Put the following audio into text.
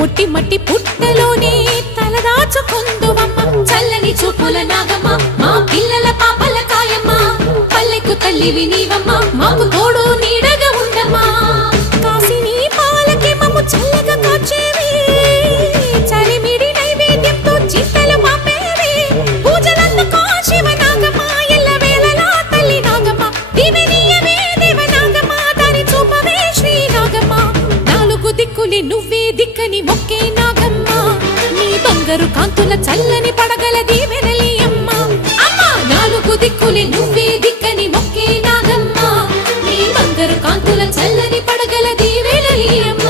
పుట్టి మట్టి పుట్టలోనే తలదాచుకుందువమ్మ. చల్లని చూపుల నాగమ్మ మా పిల్లల పాపల కాయమ్మ. పల్లెకు తల్లివి నీవమ్మ మాకు తోడు నువ్వే దిక్కని మొక్కే నాగమ్మ. నీ బంగారు కాంతుల చల్లని పడగల అమ్మా. అమ్మ! నాలుగు దిక్కులి నువ్వే దిక్కని మొక్కే నాగమ్మ. నీ బంగారు కాంతుల చల్లని పడగలది వెనలి అమ్మ.